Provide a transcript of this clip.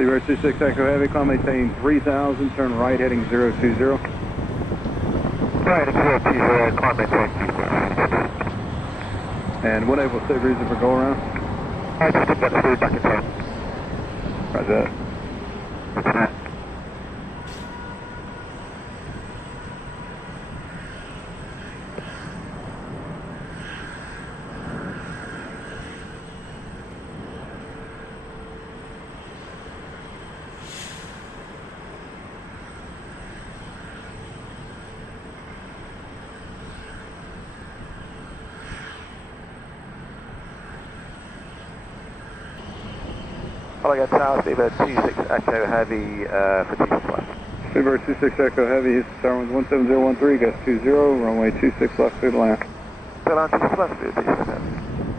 Seabird 26 Echo Heavy, climb maintain 3000, turn right heading 020. Right, 020, climb maintain. And what able to say reason for go around? I just took that through back in time. Roger that. Hello again, Tower, Seabird 26 Echo Heavy for TXPS. Seabird 26 Echo Heavy, Houston Tamron 17013, gust 20, runway 26 left through the land. Still on TXPS,